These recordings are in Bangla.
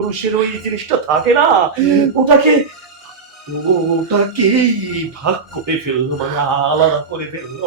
পুরুষের ওই জিনিসটা থাকে না ওটাকে ওটাকেই ভাগ করে ফেলল মানে আলাদা করে ফেলল।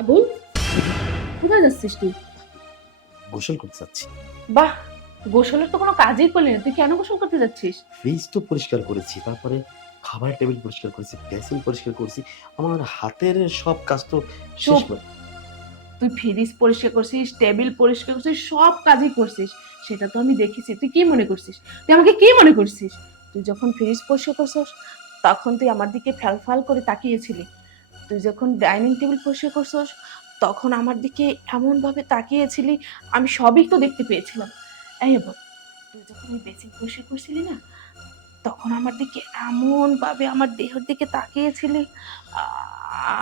আবুল কোথায় যাচ্ছিস তুই? গোসল করতে যাচ্ছি। বাহ গোসলের তো কোনো কাজই করলি না। তুই কেন গোসল করতে যাচ্ছিস? ফ্রিজ তো পরিষ্কার করেছি তারপরে খাবার টেবিল পরিষ্কার করেছি বেসিন পরিষ্কার করেছি। আমার হাতের সব কাজ তো শেষ করে- তুই ফ্রিজ পরিষ্কার করছিস টেবিল পরিষ্কার করছিস সব কাজই করছিস। সেটা তো আমি দেখেছি। তুই কি মনে করছিস? তুই আমাকে কি মনে করছিস? তুই যখন ফ্রিজ পরিষ্কার করছিস তখন তুই আমার দিকে ফ্যাল ফাল করে তাকিয়েছিলি। তুই যখন ডাইনিং টেবিল পরিষ্কার করছিস, তখন আমার দিকে এমনভাবে তাকিয়েছিলি, আমি সবই তো দেখতে পেয়েছিলাম। এই এবার তুই যখন ওই বেসিন পরিষ্কার করছিলি না, তখন আমার দিকে এমনভাবে আমার দেহের দিকে তাকিয়েছিলি।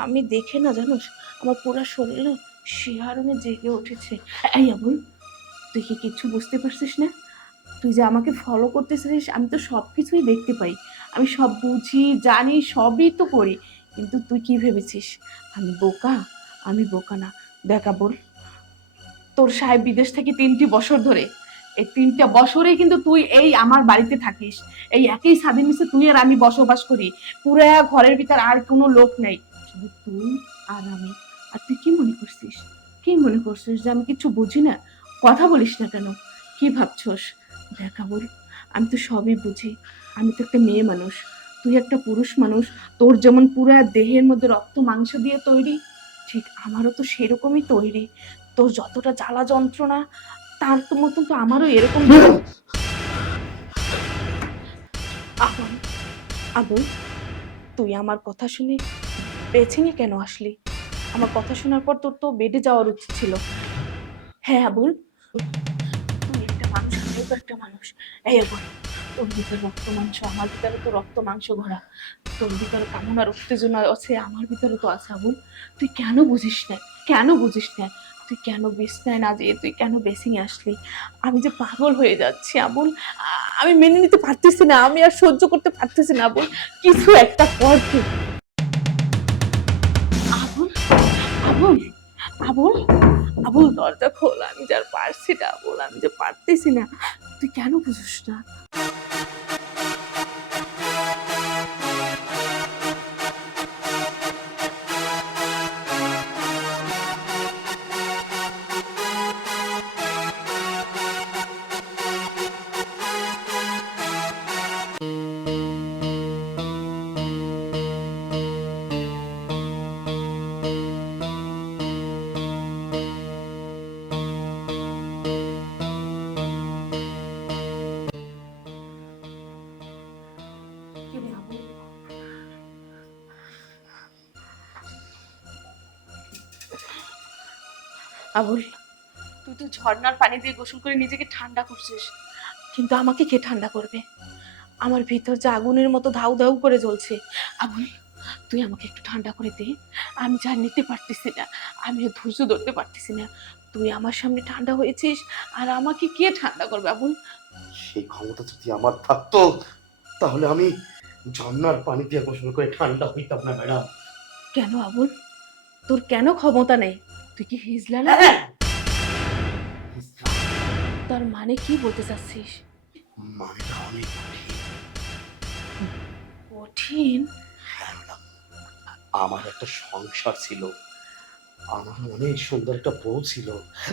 আমি দেখে না জানোস, আমার পুরো শরীরে শিহারণে জেগে উঠেছে। এই আবুল, তুই কি কিছু বুঝতে পারছিস না? তুই যে আমাকে ফলো করতেছিস আমি তো সব কিছুই দেখতে পাই। আমি সব বুঝি, জানি, সবই তো করি। কিন্তু তুই কি ভেবেছিস? আমি বোকা? আমি বোকা না। দেখা আবুল তোর সাহেব বিদেশ থেকে তিনটি বছর ধরে। এই তিনটা বছরেই কিন্তু তুই এই আমার বাড়িতে থাকিস। এই একই স্বাধীন নিচে তুই আর আমি বসবাস করি। পুরো ঘরের ভিতর আর কোনো লোক নেই। শুধু তুই আর আমি। আর তুই কি মনে করছিস? কি মনে করছিস যে আমি কিছু বুঝি না? কথা বলিস না কেন? কি ভাবছস? দেখা বল। আমি তো সবই বুঝি। আমি তো একটা মেয়ে মানুষ। তুই একটা পুরুষ মানুষ, তোর যেমন পুরো দেহের মধ্যে রক্ত মাংস দিয়ে তৈরি, ঠিক আমারও তো সেরকমই তৈরি। তোর যতটা জ্বালা যন্ত্রণা, তার তো মতন তো আমারও এরকম আবল, তুই আমার কথা শুনে পেছনে কেন আসলি? আমার কথা শোনার পর তোর তো বেডে যাওয়ার উচিত ছিল। হ্যাঁ আবুল। তুই একটা মানুষ তো একটা মানুষ। এই আবুল। তোর ভিতরে রক্ত মাংস, আমার ভিতরে তো রক্ত মাংস ভরা। তোর ভিতরে কামনার উত্তেজনা আছে, আমার ভিতরে তো আছে আবুল। তুই কেন বুঝিস না কেন বুঝিস না তুই কেন বিছনায় না যেয়ে তুই কেন বেসিং আসলি? আমি যে পাগল হয়ে যাচ্ছি আবুল আমি মেনে নিতে পারতেছি না, আমি আর সহ্য করতে পারতেছি না আবুল। কিছু একটা কর তুই। আবুল আবুল আবুল আবুল, দরজা খোল, আমি যার পারছি না আবুল, আমি যে পারতেছি না। তুই কেন বুঝিস না? আবুল তুই তো ঝর্নার পানি দিয়ে গোসল করে নিজেকে ঠান্ডা করছিস। কিন্তু আমাকে কে ঠান্ডা করবে? আমার ভিতর যে আগুনের মতো ধাউ ধাউ করে জ্বলছে। আবুল তুই আমাকে একটু ঠান্ডা করে দে। আমি যা নিতে পারতেছি না আমি আর ধৈর্য ধরতে পারতেছি না। তুই আমার সামনে ঠান্ডা হয়েছিস আর আমাকে কে ঠান্ডা করবে আবুল সেই ক্ষমতা যদি আমার থাকতো তাহলে আমি ঝর্নার পানি দিয়ে গোসল করে ঠান্ডা হইতাম না ম্যাডাম। কেন আবুল তোর কেন ক্ষমতা নেই? তুই কি হিজলা না? তার মানে কি বলতে চাচ্ছিস? মানেটা অনেক কঠিন। হ্যাঁ আমার একটা সংসার ছিল। আমার অনেক সুন্দর একটা বউ ছিল।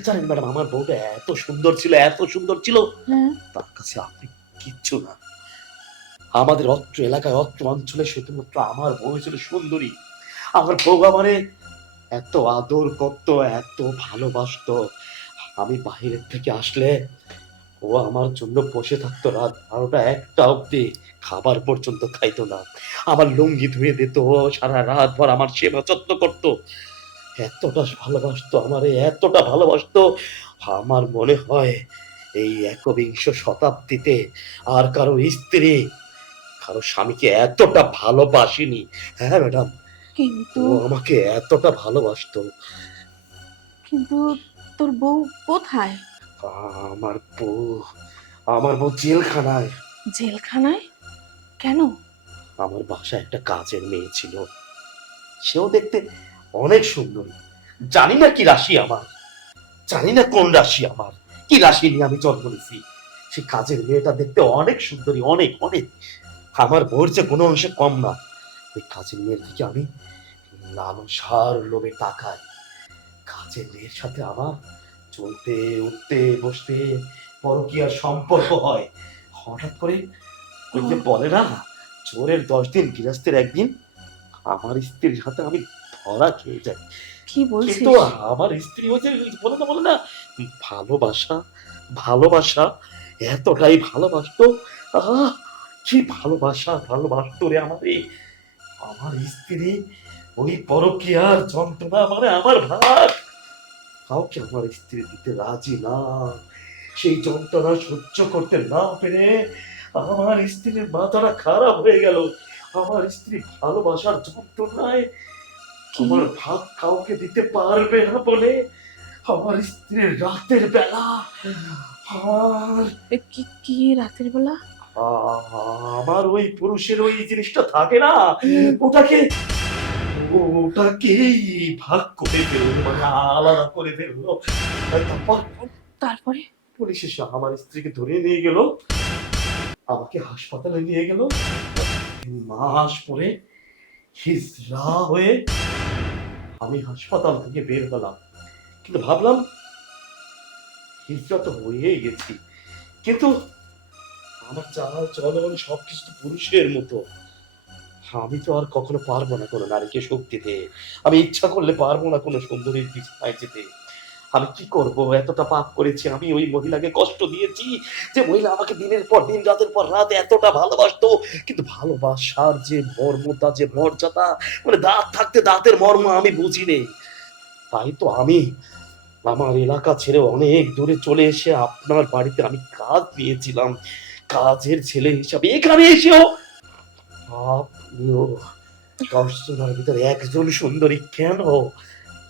জানেন ম্যাডাম আমার বউটা এত সুন্দর ছিল এত সুন্দর ছিল। হ্যাঁ। তার কাছে আপনি কিচ্ছু না। আমাদের অত্র এলাকায় অত্র অঞ্চলে শুধুমাত্র আমার বউ ছিল সুন্দরী। আমার বউ আমারে এত আদর করত, এত ভালোবাসতো। আমি বাইরের থেকে আসলে ও আমার জন্য বসে থাকতো রাত বারোটা একটা অব্দি খাবার পর্যন্ত খাইতো না। আমার লুঙ্গি ধুয়ে দিত, সারা রাত ভর আমার সেবা যত্ন করতো। এতটা ভালোবাসতো আমারে, এতটা ভালোবাসতো, আমার মনে হয় এই একবিংশ শতাব্দীতে আর কারও স্ত্রী, কারও স্বামীকে এতটা ভালোবাসিনি। হ্যাঁ ম্যাডাম? কিন্তু ও আমাকে এতটা ভালোবাসতো। কিন্তু তোর বউ কোথায়? আমার বউ আমার বউ জেলখানায়। জেলখানায়? কেন? আমার বাসায় একটা কাজের মেয়ে ছিল। সেও দেখতে অনেক সুন্দর। জানি না কি রাশি আমার। জানি না কোন রাশি আমার। কি রাশি নিয়ে আমি জন্ম নিছি সে কাজের মেয়েটা দেখতে অনেক সুন্দরী অনেক অনেক। আমার বউর যে কোনো অংশে কম না। ওই কাজের মেয়ের দিকে আমি লালসার লোভে তাকাই। কাজের মেয়ের সাথে আমার চলতে উঠতে বসতে পরকীয়ার সম্পর্ক হয়। হঠাৎ করে ওই যে বলে না চোরের দশ দিন গৃহস্থের একদিন আমার স্ত্রীর হাতে আমি ধরা খেয়ে যাই। কি বলছিস? কিন্তু আমার স্ত্রী হচ্ছে বলে না বলে না ভালোবাসা ভালোবাসা এতটাই ভালোবাসতো আহ কি ভালোবাসা ভালোবাসতো রে আমার। এই আমার স্ত্রী ওই পরকীয়ার যন্ত্রণা মানে আমার ভাগ। কাউকে আমার স্ত্রী দিতে রাজি না। সেই যন্ত্রণা সহ্য করতে না পেরে আমার স্ত্রীর মাথাটা খারাপ হয়ে গেল। আমার স্ত্রী ভালোবাসার যন্ত্রণায় কি? আমার ভাগ কাউকে দিতে পারবে না বলে আমার স্ত্রীর রাতের বেলা আমার এ, কি কি রাতের বেলা? আমার ওই পুরুষের ওই জিনিসটা থাকে না? ওটাকে ওটাকেই ভাগ করে ফেলল মানে আলাদা করে ফেলল তারপরে পুলিশ এসে আমার স্ত্রীকে ধরে নিয়ে গেল আমাকে হাসপাতালে নিয়ে গেল। মাস পরে হিজড়া হয়ে আমি হাসপাতাল থেকে বের হলাম। কিন্তু ভাবলাম হিজড়া তো হয়েই গেছি। কিন্তু আমার চাল চলন সবকিছু পুরুষের মতো। আমি তো আর কখনো পারব না কোনো নারীকে সুখ দিতে। আমি ইচ্ছা করলে পারব না কোনো সুন্দরীর পিছায় যেতে। আমি কি করব? এতটা পাপ করেছি। আমি ওই মহিলাকে কষ্ট দিয়েছি যে মহিলা আমাকে দিনের পর দিন, রাতের পর রাত এতটা ভালোবাসতো। কিন্তু ভালোবাসার যে মর্মতা যে মর্যাদা মানে দাঁত থাকতে দাঁতের মর্ম আমি বুঝি নেই তাই তো আমি আমার এলাকা ছেড়ে অনেক দূরে চলে এসে আপনার বাড়িতে আমি কাজ পেয়েছিলাম। কাজের ছেলে হিসাবে এখানে এসেও আপনিও দশজনের ভিতরে একজন সুন্দরী কেন?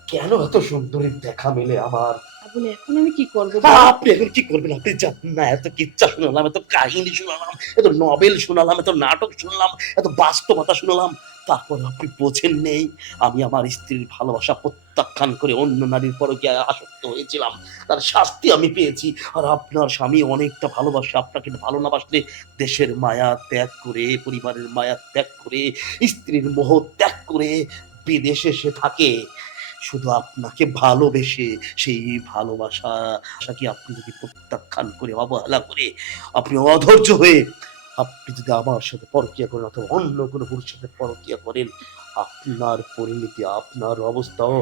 কেন এত সুন্দরী দেখা মেলে আমার? বলে এখন আমি কি করব আপনি এখন কি করবেন আপনি জানেন না এত কিচ্ছা শুনলাম এত কাহিনী শুনলাম এত নভেল শুনালাম এত নাটক শুনলাম এত বাস্তবতা শুনলাম। তারপর আপনি বোঝেন নেই, আমি আমার স্ত্রীর ভালোবাসা প্রত্যাখ্যান করে অন্য নারীর পর পরকে আসক্ত হয়েছিলাম। তার শাস্তি আমি পেয়েছি। আর আপনার স্বামী অনেকটা ভালোবাসে আপনাকে ভালো না বাসলে দেশের মায়া ত্যাগ করে, পরিবারের মায়া ত্যাগ করে, স্ত্রীর মোহ ত্যাগ করে বিদেশে সে থাকে। শুধু আপনাকে ভালোবেসে সেই ভালোবাসা আশাকে আপনি যদি প্রত্যাখ্যান করে, অবহেলা করে আপনি অধৈর্য হয়ে আপনি যদি আমার সাথে পরকিয়া করেন অথবা অন্য কোনো পুরুষের সাথে পরকিয়া করেন, আপনার পরিণতি, আপনার অবস্থাও